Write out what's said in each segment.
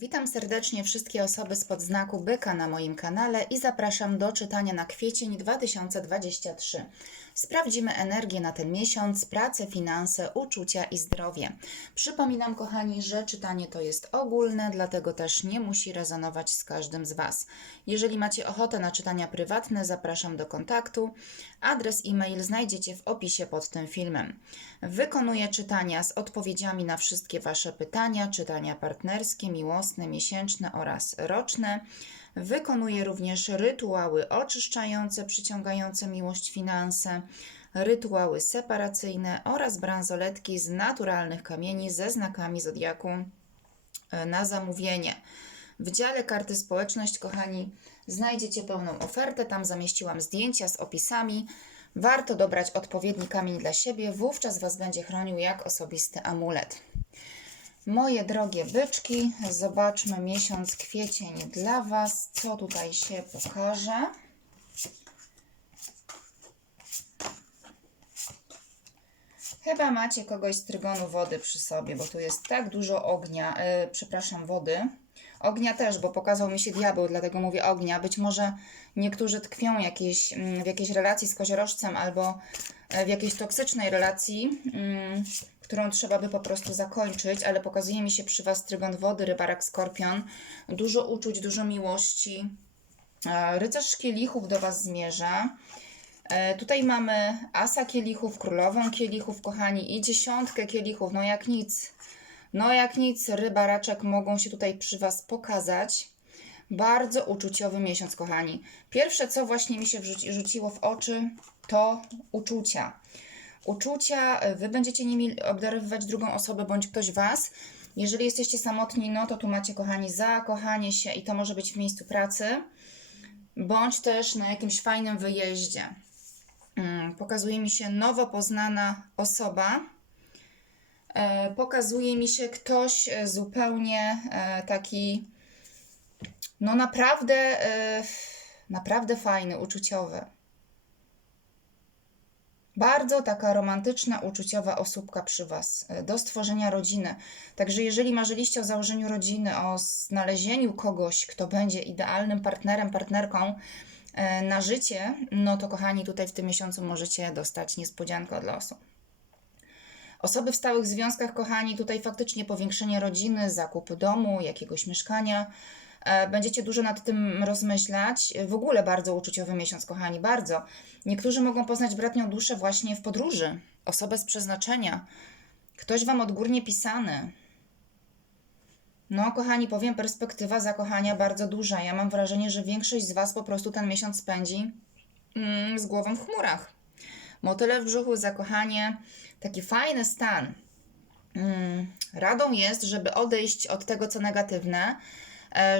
Witam serdecznie wszystkie osoby spod znaku byka na moim kanale i zapraszam do czytania na kwiecień 2023. Sprawdzimy energię na ten miesiąc, pracę, finanse, uczucia i zdrowie. Przypominam, kochani, że czytanie to jest ogólne, dlatego też nie musi rezonować z każdym z Was. Jeżeli macie ochotę na czytania prywatne, zapraszam do kontaktu. Adres e-mail znajdziecie w opisie pod tym filmem. Wykonuję czytania z odpowiedziami na wszystkie Wasze pytania, czytania partnerskie, miłosne, miesięczne oraz roczne. Wykonuję również rytuały oczyszczające, przyciągające miłość, finanse, rytuały separacyjne oraz bransoletki z naturalnych kamieni ze znakami zodiaku e, na zamówienie. W dziale karty społeczność, kochani, znajdziecie pełną ofertę. Tam zamieściłam zdjęcia z opisami. Warto dobrać odpowiedni kamień dla siebie, wówczas Was będzie chronił jak osobisty amulet. Moje drogie byczki, zobaczmy miesiąc kwiecień dla Was, co tutaj się pokaże. Chyba macie kogoś z trygonu wody przy sobie, bo tu jest tak dużo ognia, yy, przepraszam, wody. Ognia też, bo pokazał mi się diabeł, dlatego mówię ognia. Być może niektórzy tkwią jakieś, mm, w jakiejś relacji z koziorożcem albo e, w jakiejś toksycznej relacji, mm, którą trzeba by po prostu zakończyć, ale pokazuje mi się przy Was trygon wody, rybarak, skorpion. Dużo uczuć, dużo miłości. E, Rycerz kielichów do Was zmierza. E, Tutaj mamy asa kielichów, królową kielichów, kochani, i dziesiątkę kielichów. No jak nic. No jak nic, rybaraczek mogą się tutaj przy Was pokazać. Bardzo uczuciowy miesiąc, kochani. Pierwsze, co właśnie mi się rzuciło w oczy, to uczucia. Uczucia, e, Wy będziecie nimi obdarowywać drugą osobę bądź ktoś Was. Jeżeli jesteście samotni, no to tu macie, kochani, zakochanie się i to może być w miejscu pracy, bądź też na jakimś fajnym wyjeździe. Mm, Pokazuje mi się nowo poznana osoba. E, Pokazuje mi się ktoś e, zupełnie taki, no naprawdę, naprawdę fajny, uczuciowy. Bardzo taka romantyczna, uczuciowa osóbka przy Was e, do stworzenia rodziny. Także jeżeli marzyliście o założeniu rodziny, o znalezieniu kogoś, kto będzie idealnym partnerem, partnerką e, na życie, no to kochani, tutaj w tym miesiącu możecie dostać niespodziankę od losu. Osoby w stałych związkach, kochani, tutaj faktycznie powiększenie rodziny, zakup domu, jakiegoś mieszkania. E, Będziecie dużo nad tym rozmyślać. W ogóle bardzo uczuciowy miesiąc, kochani, bardzo. Niektórzy mogą poznać bratnią duszę właśnie w podróży, osobę z przeznaczenia. Ktoś wam odgórnie pisany. No, kochani, powiem, perspektywa zakochania bardzo duża. Ja mam wrażenie, że większość z was po prostu ten miesiąc spędzi mm, z głową w chmurach. Motyle w brzuchu, zakochanie, taki fajny stan. Mm, Radą jest, żeby odejść od tego, co negatywne, e,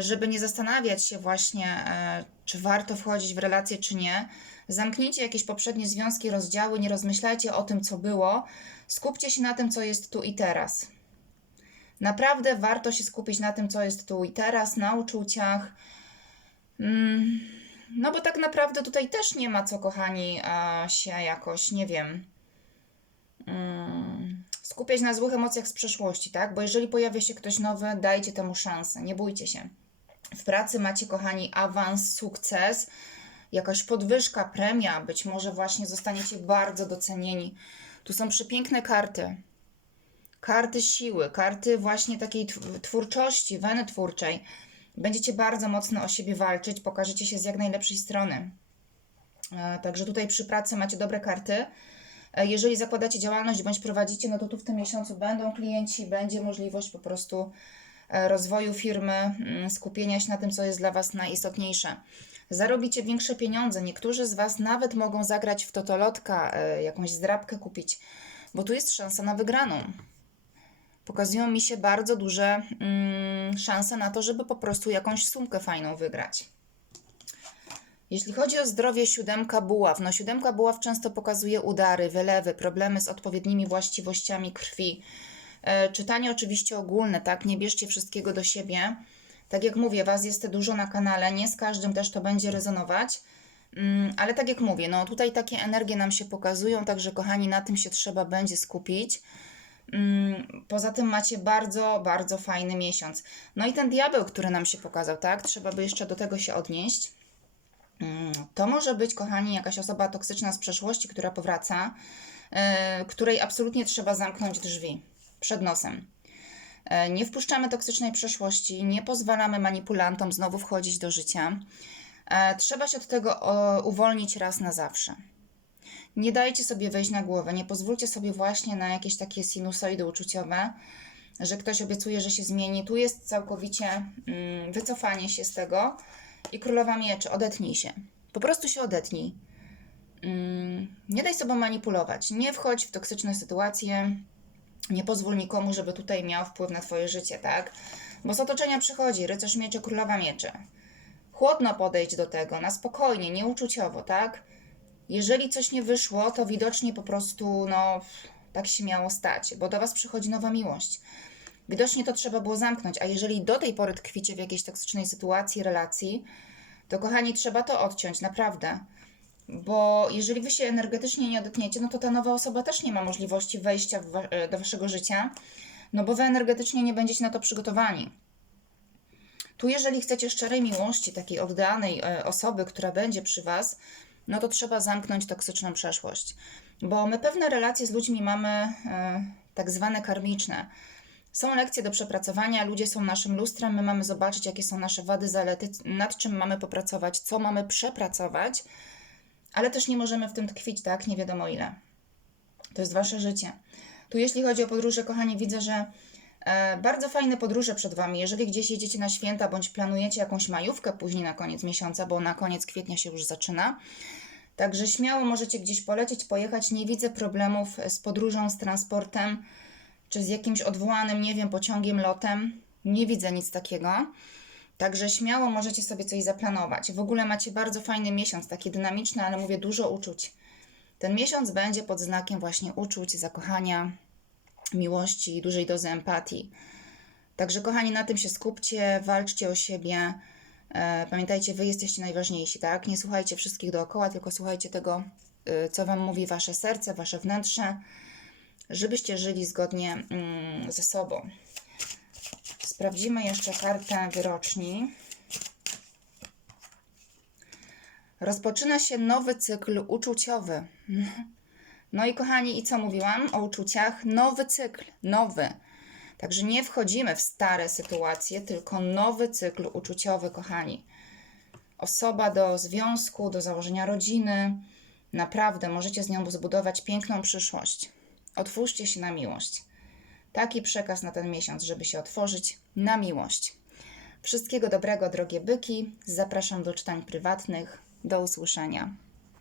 żeby nie zastanawiać się właśnie, e, czy warto wchodzić w relacje, czy nie. Zamknijcie jakieś poprzednie związki, rozdziały, nie rozmyślajcie o tym, co było. Skupcie się na tym, co jest tu i teraz. Naprawdę warto się skupić na tym, co jest tu i teraz, na uczuciach. Mm, no bo tak naprawdę tutaj też nie ma co, kochani, e, się jakoś, nie wiem, mm, skupiać na złych emocjach z przeszłości, tak? Bo jeżeli pojawia się ktoś nowy, dajcie temu szansę, nie bójcie się. W pracy macie, kochani, awans, sukces, jakaś podwyżka, premia, być może właśnie zostaniecie bardzo docenieni. Tu są przepiękne karty. Karty siły, karty właśnie takiej tw- twórczości, weny twórczej. Będziecie bardzo mocno o siebie walczyć, pokażecie się z jak najlepszej strony. E, Także tutaj przy pracy macie dobre karty. E, Jeżeli zakładacie działalność bądź prowadzicie, no to tu w tym miesiącu będą klienci, będzie możliwość po prostu e, rozwoju firmy, mm, skupienia się na tym, co jest dla Was najistotniejsze. Zarobicie większe pieniądze. Niektórzy z Was nawet mogą zagrać w totolotka, e, jakąś zdrabkę kupić, bo tu jest szansa na wygraną. Pokazują mi się bardzo duże mm, szanse na to, żeby po prostu jakąś sumkę fajną wygrać. Jeśli chodzi o zdrowie, siódemka buław. No, siódemka buław często pokazuje udary, wylewy, problemy z odpowiednimi właściwościami krwi. E, czytanie oczywiście ogólne, tak? Nie bierzcie wszystkiego do siebie. Tak jak mówię, Was jest dużo na kanale, nie z każdym też to będzie rezonować. Mm, ale tak jak mówię, no tutaj takie energie nam się pokazują, także kochani, na tym się trzeba będzie skupić. Mm, Poza tym macie bardzo, bardzo fajny miesiąc. No i ten diabeł, który nam się pokazał, tak? Trzeba by jeszcze do tego się odnieść. Mm, To może być, kochani, jakaś osoba toksyczna z przeszłości, która powraca, yy, której absolutnie trzeba zamknąć drzwi przed nosem. E, Nie wpuszczamy toksycznej przeszłości, nie pozwalamy manipulantom znowu wchodzić do życia. E, Trzeba się od tego uwolnić raz na zawsze. Nie dajcie sobie wejść na głowę, nie pozwólcie sobie właśnie na jakieś takie sinusoidy uczuciowe, że ktoś obiecuje, że się zmieni. Tu jest całkowicie mm, wycofanie się z tego i królowa mieczy, odetnij się. Po prostu się odetnij. Mm, nie daj sobie manipulować, nie wchodź w toksyczne sytuacje, nie pozwól nikomu, żeby tutaj miał wpływ na Twoje życie, tak? Bo z otoczenia przychodzi rycerz mieczy, królowa mieczy. Chłodno podejść do tego, na spokojnie, nieuczuciowo, tak? Jeżeli coś nie wyszło, to widocznie po prostu, no, tak się miało stać, bo do Was przychodzi nowa miłość. Widocznie to trzeba było zamknąć, a jeżeli do tej pory tkwicie w jakiejś toksycznej sytuacji, relacji, to kochani, trzeba to odciąć, naprawdę. Bo jeżeli wy się energetycznie nie odetniecie, no to ta nowa osoba też nie ma możliwości wejścia wa- e, do waszego życia, no bo wy energetycznie nie będziecie na to przygotowani. Tu, jeżeli chcecie szczerej miłości, takiej oddanej e, osoby, która będzie przy was, no to trzeba zamknąć toksyczną przeszłość. Bo my pewne relacje z ludźmi mamy e, tak zwane karmiczne. Są lekcje do przepracowania, ludzie są naszym lustrem, my mamy zobaczyć, jakie są nasze wady, zalety, nad czym mamy popracować, co mamy przepracować, ale też nie możemy w tym tkwić, tak? Nie wiadomo ile. To jest wasze życie. Tu, jeśli chodzi o podróże, kochani, widzę, że e, bardzo fajne podróże przed wami. Jeżeli gdzieś jedziecie na święta, bądź planujecie jakąś majówkę później na koniec miesiąca, bo na koniec kwietnia się już zaczyna. Także śmiało możecie gdzieś polecieć, pojechać. Nie widzę problemów z podróżą, z transportem, czy z jakimś odwołanym, nie wiem, pociągiem, lotem. Nie widzę nic takiego. Także śmiało możecie sobie coś zaplanować. W ogóle macie bardzo fajny miesiąc, taki dynamiczny, ale mówię dużo uczuć. Ten miesiąc będzie pod znakiem właśnie uczuć, zakochania, miłości, dużej dozy empatii. Także kochani, na tym się skupcie, walczcie o siebie. E, Pamiętajcie, wy jesteście najważniejsi, tak? Nie słuchajcie wszystkich dookoła, tylko słuchajcie tego, y, co wam mówi wasze serce, wasze wnętrze, żebyście żyli zgodnie mm, ze sobą. Sprawdzimy jeszcze kartę wyroczni. Rozpoczyna się nowy cykl uczuciowy. No i kochani, i co mówiłam o uczuciach? Nowy cykl, nowy. Także nie wchodzimy w stare sytuacje, tylko nowy cykl uczuciowy, kochani. Osoba do związku, do założenia rodziny. Naprawdę możecie z nią zbudować piękną przyszłość. Otwórzcie się na miłość. Taki przekaz na ten miesiąc, żeby się otworzyć na miłość. Wszystkiego dobrego, drogie byki. Zapraszam do czytań prywatnych. Do usłyszenia.